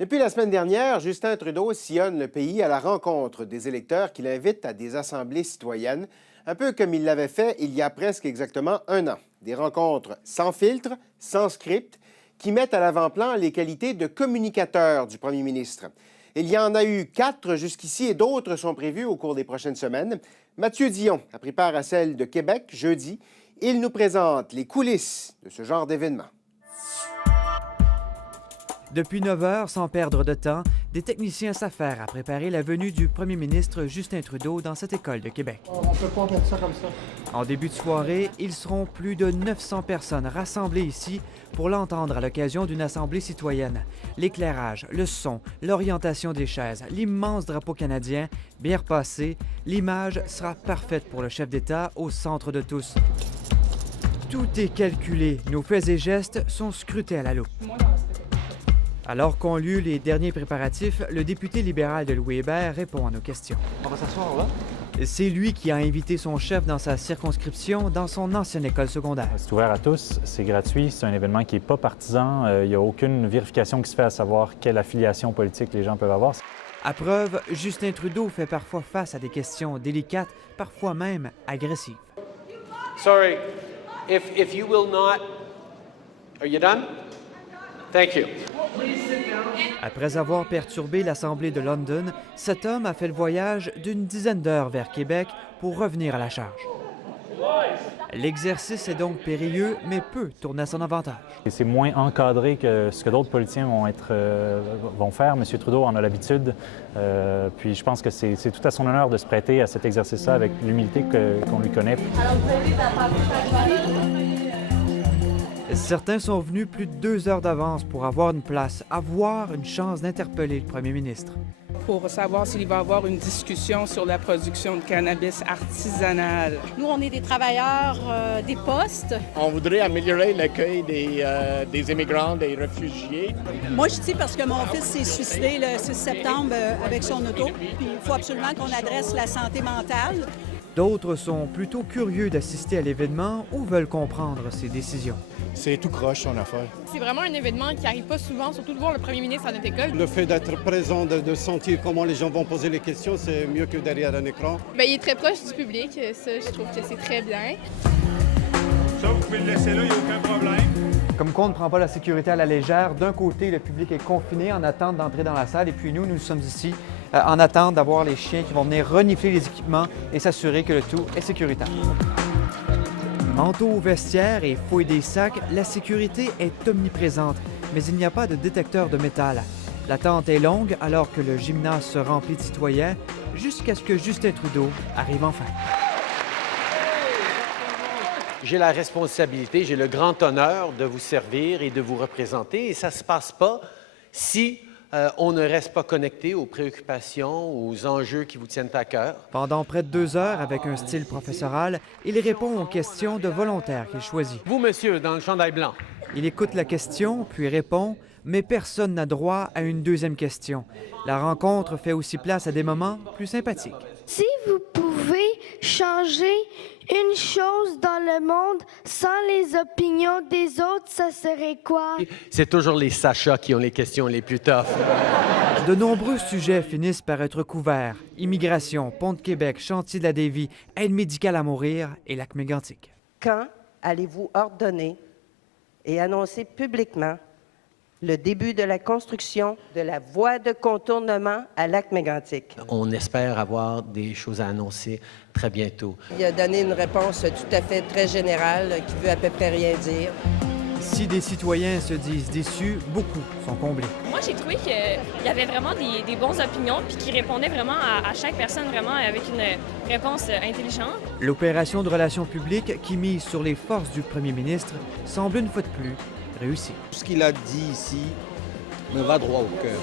Depuis la semaine dernière, Justin Trudeau sillonne le pays à la rencontre des électeurs qu'il invite à des assemblées citoyennes, un peu comme il l'avait fait il y a presque exactement un an. Des rencontres sans filtre, sans script, qui mettent à l'avant-plan les qualités de communicateur du premier ministre. Il y en a eu 4 jusqu'ici et d'autres sont prévues au cours des prochaines semaines. Mathieu Dion a pris part à celle de Québec jeudi. Il nous présente les coulisses de ce genre d'événement. Depuis 9 heures, sans perdre de temps, des techniciens s'affairent à préparer la venue du premier ministre Justin Trudeau dans cette école de Québec. On peut pas mettre ça comme ça. En début de soirée, ils seront plus de 900 personnes rassemblées ici pour l'entendre à l'occasion d'une assemblée citoyenne. L'éclairage, le son, l'orientation des chaises, l'immense drapeau canadien, bien repassé, l'image sera parfaite pour le chef d'État au centre de tous. Tout est calculé, nos faits et gestes sont scrutés à la loupe. Alors qu'ont lieu les derniers préparatifs, le député libéral de Louis Hébert répond à nos questions. On va s'asseoir là. C'est lui qui a invité son chef dans sa circonscription, dans son ancienne école secondaire. C'est ouvert à tous, c'est gratuit, c'est un événement qui n'est pas partisan. Il n'y a aucune vérification qui se fait à savoir quelle affiliation politique les gens peuvent avoir. À preuve, Justin Trudeau fait parfois face à des questions délicates, parfois même agressives. Sorry, if you will not... Are you done? Thank you. Après avoir perturbé l'Assemblée de London, cet homme a fait le voyage d'une dizaine d'heures vers Québec pour revenir à la charge. L'exercice est donc périlleux, mais peut tourner à son avantage. C'est moins encadré que ce que d'autres politiciens vont faire. M. Trudeau en a l'habitude. Puis je pense que c'est tout à son honneur de se prêter à cet exercice-là avec l'humilité qu'on lui connaît. Certains sont venus plus de 2 heures d'avance pour avoir une place, avoir une chance d'interpeller le premier ministre. Pour savoir s'il va y avoir une discussion sur la production de cannabis artisanal. Nous, on est des travailleurs des postes. On voudrait améliorer l'accueil des immigrants, des réfugiés. Moi, je dis parce que mon fils s'est suicidé le 6 septembre avec son auto. Puis il faut absolument qu'on adresse la santé mentale. D'autres sont plutôt curieux d'assister à l'événement ou veulent comprendre ses décisions. C'est tout croche, son affaire. C'est vraiment un événement qui n'arrive pas souvent, surtout de voir le premier ministre à notre école. Le fait d'être présent, de sentir comment les gens vont poser les questions, c'est mieux que derrière un écran. Bien, il est très proche du public, ça, je trouve que c'est très bien. Ça, vous pouvez le laisser là, il n'y a aucun problème. Comme quoi, on ne prend pas la sécurité à la légère. D'un côté, le public est confiné en attente d'entrer dans la salle, et puis nous sommes ici en attente d'avoir les chiens qui vont venir renifler les équipements et s'assurer que le tout est sécuritaire. Manteau au vestiaire et fouille des sacs, la sécurité est omniprésente, mais il n'y a pas de détecteur de métal. L'attente est longue alors que le gymnase se remplit de citoyens jusqu'à ce que Justin Trudeau arrive enfin. J'ai la responsabilité, j'ai le grand honneur de vous servir et de vous représenter. Et ça ne se passe pas si on ne reste pas connecté aux préoccupations, aux enjeux qui vous tiennent à cœur. Pendant près de 2 heures, avec un style professoral, il répond aux questions de volontaires qu'il choisit. Vous, monsieur, dans le chandail blanc. Il écoute la question, puis répond, mais personne n'a droit à une deuxième question. La rencontre fait aussi place à des moments plus sympathiques. Si vous pouvez changer une chose dans le monde sans les opinions des autres, ça serait quoi? C'est toujours les Sacha qui ont les questions les plus tough. De nombreux sujets finissent par être couverts. Immigration, Pont de Québec, Chantier de la Davie, aide médicale à mourir et lac mégantic. Quand allez-vous ordonner et annoncer publiquement le début de la construction de la voie de contournement à Lac-Mégantic? On espère avoir des choses à annoncer très bientôt. Il a donné une réponse tout à fait très générale qui veut à peu près rien dire. Si des citoyens se disent déçus, beaucoup sont comblés. Moi, j'ai trouvé qu'il y avait vraiment des bonnes opinions puis qu'il répondait vraiment à chaque personne vraiment avec une réponse intelligente. L'opération de relations publiques qui mise sur les forces du premier ministre semble une fois de plus réussie. Ce qu'il a dit ici me va droit au cœur.